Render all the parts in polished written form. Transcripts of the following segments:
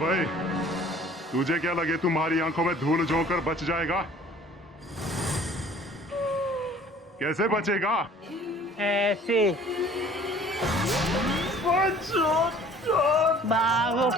भाई, तुझे क्या लगे तुम्हारी आंखों में धूल झोंकर बच जाएगा? कैसे बचेगा? ऐसे भागो।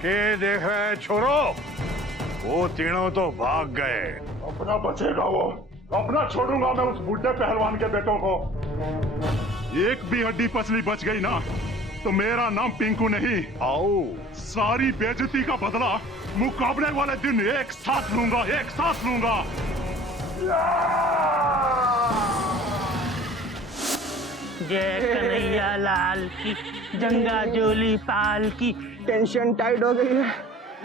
के देख रहे छोरो, वो तीनों तो भाग गए। अपना बचेगा वो, अपना छोड़ूंगा मैं उस बुढ़े पहलवान के बेटों को। एक भी हड्डी पसली बच गई ना तो मेरा नाम पिंकू नहीं, आओ सारी बेइज्जती का बदला मुकाबले वाले दिन एक साथ लूंगा, एक साथ लूंगा। जय कन्हैया लाल की, जंगा जोली पाल की। टेंशन टाइट हो गई है,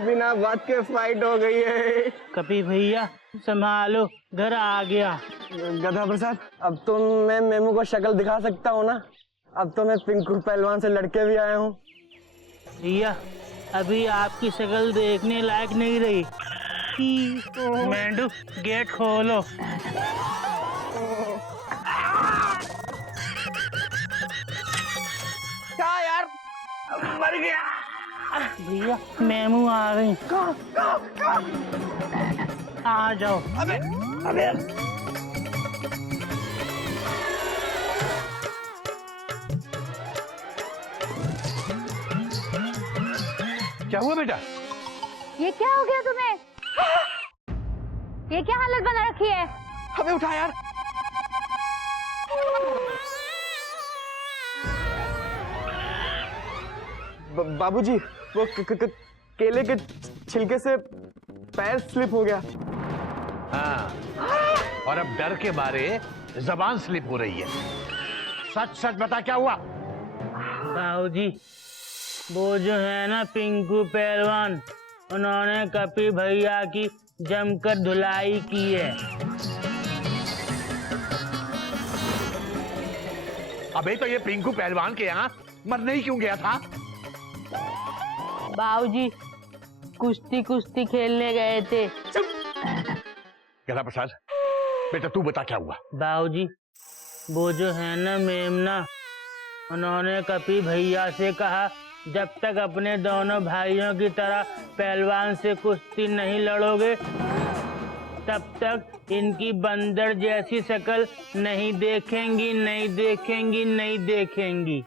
बिना बात के फाइट हो गई है। कपी भैया संभालो, घर आ गया। गधा प्रसाद, अब तो मैं मेमू को शक्ल दिखा सकता हूँ ना? अब तो मैं पिंकू पहलवान से लड़के भी आया हूँ। भैया अभी आपकी शक्ल देखने लायक नहीं रही। मेंढू गेट खोलो। क्या यार, मर गया। भैया मेमू आ गई। आ जाओ। अबे अबे क्या हुआ बेटा? ये क्या हो गया तुम्हें? ये क्या हालत बना रखी है? हमें उठा यार। बाबूजी, वो केले के छिलके से पैर स्लिप हो गया। हाँ, और अब डर के मारे जबान स्लिप हो रही है। सच सच बता क्या हुआ? बाबूजी, वो जो है ना पिंकू पहलवान, उन्होंने कपी भैया की जमकर धुलाई की है। अबे तो ये पिंकू पहलवान के यहाँ मरने ही क्यों गया था? बाबूजी कुश्ती खेलने गए थे। गधा प्रसाद, बेटा तू बता क्या हुआ? बाबूजी, वो जो है ना मेमना, उन्होंने कपी भैया से कहा जब तक अपने दोनों भाइयों की तरह पहलवान से कुश्ती नहीं लड़ोगे तब तक इनकी बंदर जैसी शक्ल नहीं देखेंगी, नहीं देखेंगी, नहीं देखेंगी।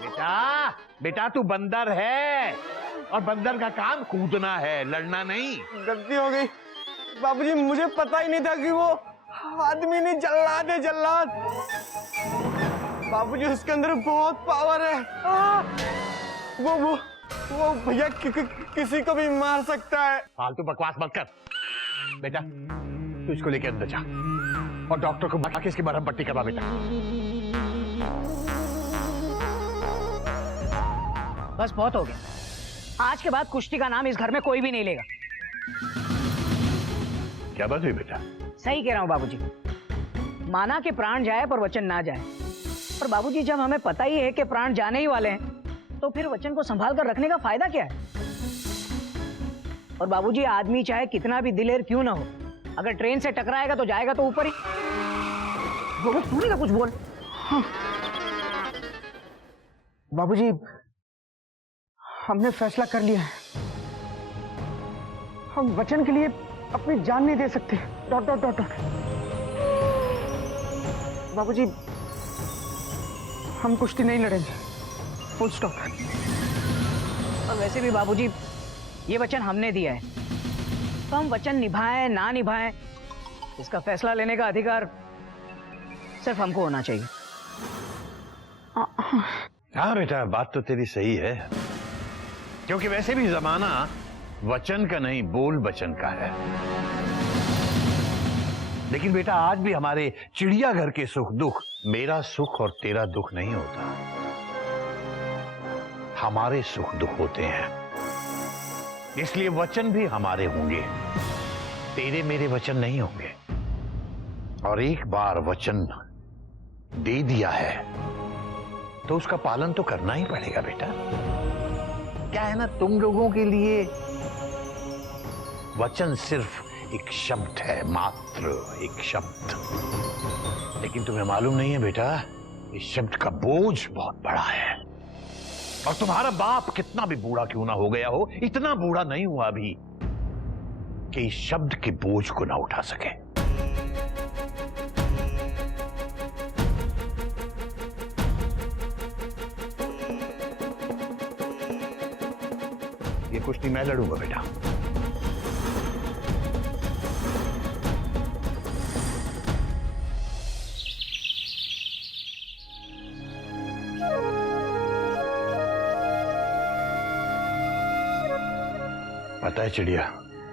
बेटा बेटा तू बंदर है और बंदर का काम कूदना है, लड़ना नहीं। गलती हो गई बाबूजी, मुझे पता ही नहीं था कि वो आदमी नहीं, जल्लाद है, जल्लाद। बाबूजी उसके अंदर बहुत पावर है। वो भैया किसी को भी मार सकता है। फालतू बकवास मत कर बेटा, तू इसको लेके अंदर जा और डॉक्टर को बता के इसकी मरहम पट्टी करवा बेटा। बस बहुत हो गया, आज के बाद कुश्ती का नाम इस घर में कोई भी नहीं लेगा। क्या बात हुई बेटा? सही कह रहा हूँ बाबूजी, माना कि प्राण जाए पर वचन ना जाए। पर बाबूजी जब हमें पता ही है कि प्राण जाने ही वाले हैं तो फिर वचन को संभाल कर रखने का फायदा क्या है? और बाबूजी आदमी चाहे कितना भी दिलेर क्यों ना हो, अगर ट्रेन से टकराएगा तो जाएगा तो ऊपर ही। बोलो, तू नहीं कुछ बोल। हाँ। बाबूजी हमने फैसला कर लिया है, हम वचन के लिए अपनी जान नहीं दे सकते। Dot dot dot dot. बाबूजी हम कुश्ती नहीं लड़ेंगे, फुल स्टॉप। और वैसे भी बाबूजी ये वचन हमने दिया है, तो हम वचन निभाएं ना निभाएं इसका फैसला लेने का अधिकार सिर्फ हमको होना चाहिए। हाँ बेटा, बात तो तेरी सही है, क्योंकि वैसे भी जमाना वचन का नहीं बोल बचन का है। लेकिन बेटा आज भी हमारे चिड़ियाघर के सुख दुख मेरा सुख और तेरा दुख नहीं होता, हमारे सुख दुख होते हैं। इसलिए वचन भी हमारे होंगे, तेरे मेरे वचन नहीं होंगे। और एक बार वचन दे दिया है तो उसका पालन तो करना ही पड़ेगा बेटा। क्या है ना, तुम लोगों के लिए वचन सिर्फ एक शब्द है, मात्र एक शब्द। लेकिन तुम्हें मालूम नहीं है बेटा, इस शब्द का बोझ बहुत बड़ा है। और तुम्हारा बाप कितना भी बूढ़ा क्यों ना हो गया हो, इतना बूढ़ा नहीं हुआ अभी कि इस शब्द के बोझ को ना उठा सके। ये कुश्ती मैं लड़ूंगा बेटा। पता है चिड़िया,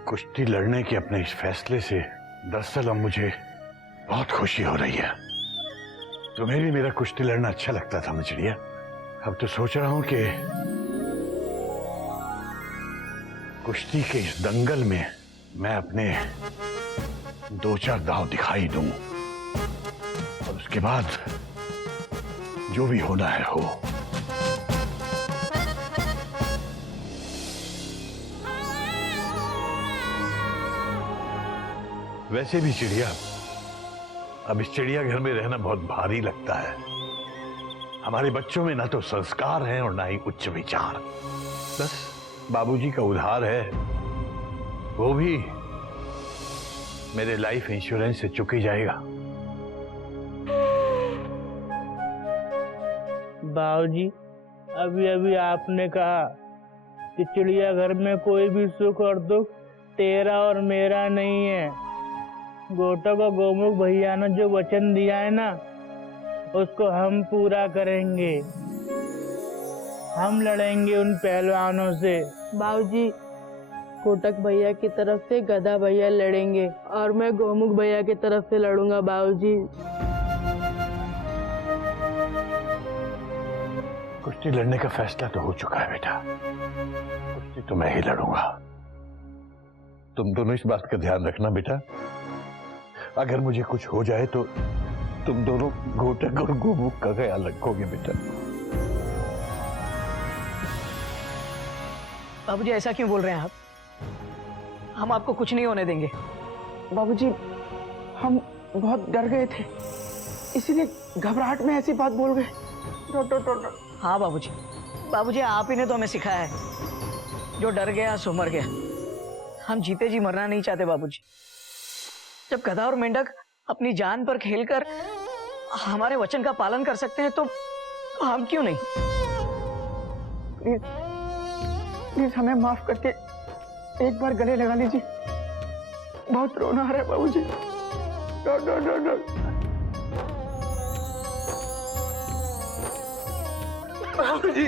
कुश्ती लड़ने के अपने इस फैसले से दरअसल अब मुझे बहुत खुशी हो रही है। तुम्हें भी मेरा कुश्ती लड़ना अच्छा लगता था ना चिड़िया। अब तो सोच रहा हूं कि कुश्ती के इस दंगल में मैं अपने 2-4 दांव दिखाई दूं और उसके बाद जो भी होना है हो। वैसे भी चिड़िया, अब इस चिड़ियाघर में रहना बहुत भारी लगता है। हमारे बच्चों में ना तो संस्कार हैं और ना ही उच्च विचार। बस बाबूजी का उधार है, वो भी मेरे लाइफ इंश्योरेंस से चुकी जाएगा। बाबूजी, अभी अभी आपने कहा कि चिड़ियाघर में कोई भी सुख और दुख तेरा और मेरा नहीं है। गोटो को गोमुख भैया ने जो वचन दिया है ना, उसको हम पूरा करेंगे। हम लड़ेंगे उन पहलवानों से। बाबूजी, कोटक भैया की तरफ से गधा भैया लड़ेंगे और मैं गोमुख भैया की तरफ से लड़ूंगा। बाबूजी, कुश्ती लड़ने का फैसला तो हो चुका है बेटा, कुश्ती तो मैं ही लड़ूंगा। तुम दोनों इस बात का ध्यान रखना बेटा, अगर मुझे कुछ हो जाए तो तुम दोनों घोटक और गोमुख का ख्याल रखोगे बेटा। बाबूजी ऐसा क्यों बोल रहे हैं आप? हम आपको कुछ नहीं होने देंगे। बाबूजी, हम बहुत डर गए थे, इसीलिए घबराहट में ऐसी बात बोल गए। हाँ बाबूजी, बाबूजी आप ही ने तो हमें सिखाया है, जो डर गया सो मर गया। हम जीते जी मरना नहीं चाहते बाबूजी। जब गधा और मेंढक अपनी जान पर खेलकर हमारे वचन का पालन कर सकते हैं तो हम क्यों नहीं? प्लीज हमें माफ करके एक बार गले लगा लीजिए, बहुत रोना आ रहा है बाबूजी। बाबूजी,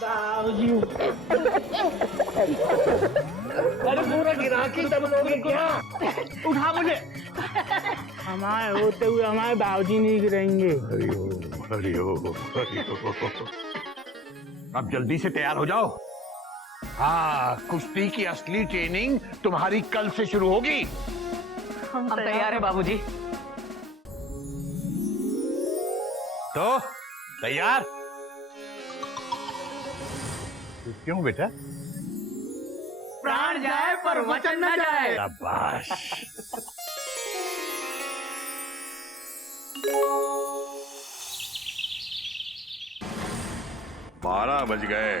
बाबूजी, अरे पूरा गिरा के दम लोगे क्या? उठा मुझे। हमारे होते हुए हमारे बाबूजी नहीं गिरेंगे। हरिओम। अब जल्दी से तैयार हो जाओ। हाँ, कुश्ती की असली ट्रेनिंग तुम्हारी कल से शुरू होगी। हम तैयार हैं बाबूजी। तो तैयार? क्यों बेटा? प्राण जाए पर वचन न जाए। शाबाश। बारह बज गए,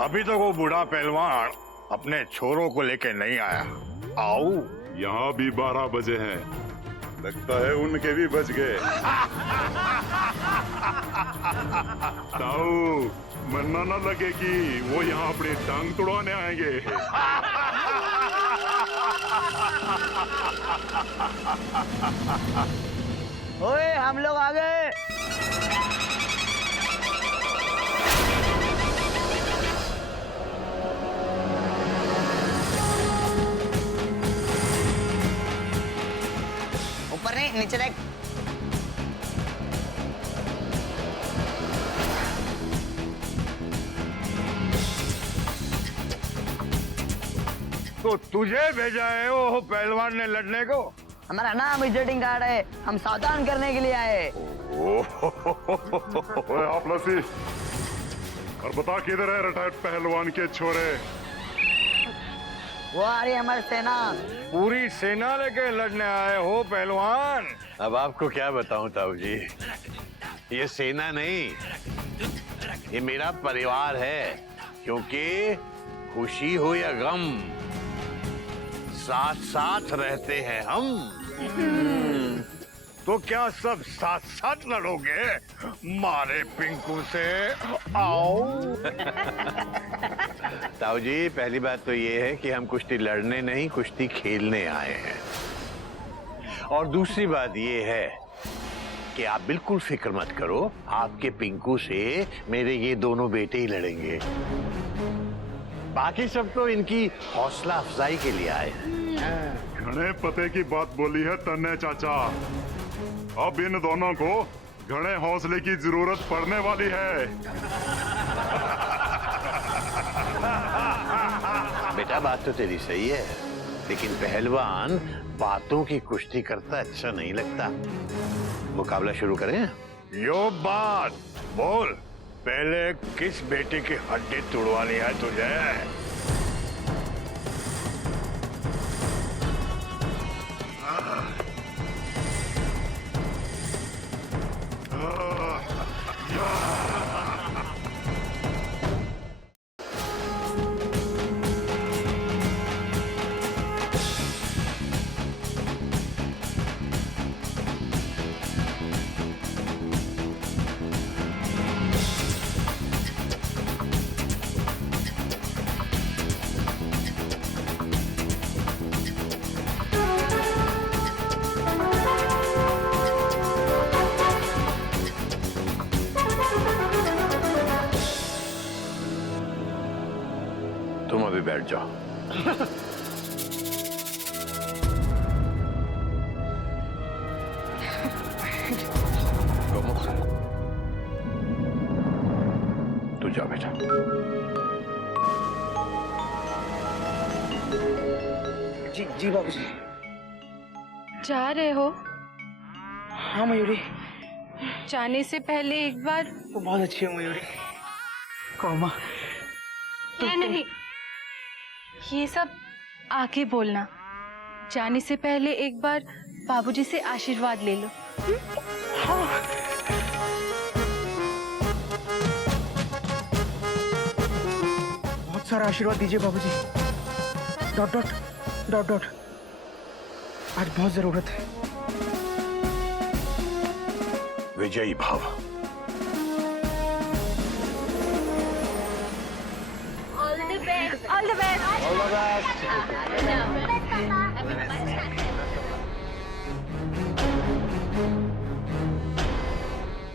अभी तक वो बूढ़ा पहलवान अपने छोरों को लेके नहीं आया। आओ। यहाँ भी 12 बजे हैं, लगता है उनके भी बज गए। ताऊ, मरना न लगे कि वो यहाँ अपनी टांग तुड़वाने आएंगे। ओए, हम लोग आ गए। नीचे देख। तो तुझे भेजा है वो पहलवान ने लड़ने को? हमारा नाम विजिटिंग कार्ड है, हम सावधान करने के लिए आए। ओए आप लसी, और बता किधर है रिटायर्ड पहलवान के छोरे? वो आ रही है हमारी सेना। पूरी सेना लेके लड़ने आए हो पहलवान? अब आपको क्या बताऊं ताऊ जी, ये सेना नहीं, ये मेरा परिवार है। क्योंकि खुशी हो या गम, साथ साथ रहते हैं हम। तो क्या सब साथ साथ लड़ोगे मारे पिंकू से? आओ। ताऊ जी, पहली बात तो ये है कि हम कुश्ती लड़ने नहीं, कुश्ती खेलने आए हैं। और दूसरी बात ये है कि आप बिल्कुल फिक्र मत करो, आपके पिंकू से मेरे ये दोनों बेटे ही लड़ेंगे। बाकी सब तो इनकी हौसला अफजाई के लिए आए हैं। घने पते की बात बोली है तन्ने चाचा। अब इन दोनों को घने हौसले की जरूरत पड़ने वाली है। बेटा, बात तो तेरी सही है, लेकिन पहलवान बातों की कुश्ती करता अच्छा नहीं लगता। मुकाबला शुरू करें? यो बात बोल, पहले किस बेटे की हड्डी तोड़वानी है तुझे? तुम अभी बैठ जाओ। तू जा बेटा। जी जी बाबूजी। जा रहे हो? हाँ मयूरी, जाने से पहले एक बार। तो बहुत अच्छी हो मयूरी। कौमा, नहीं, ये सब आके बोलना। जाने से पहले एक बार बाबूजी से आशीर्वाद ले लो। बहुत सारा आशीर्वाद दीजिए बाबूजी। डॉट डॉट डॉट डॉट, आज बहुत जरूरत है। विजयी भव। All the best. All the best. All the best.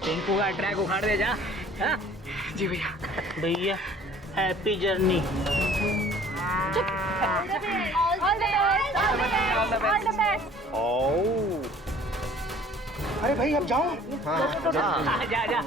Tinku का ट्रैक उखाड़ दे जा। हाँ? जी भैया। भैया happy journey. All the best. All the best. All the best. अरे भाई अब जाओ। जा जा।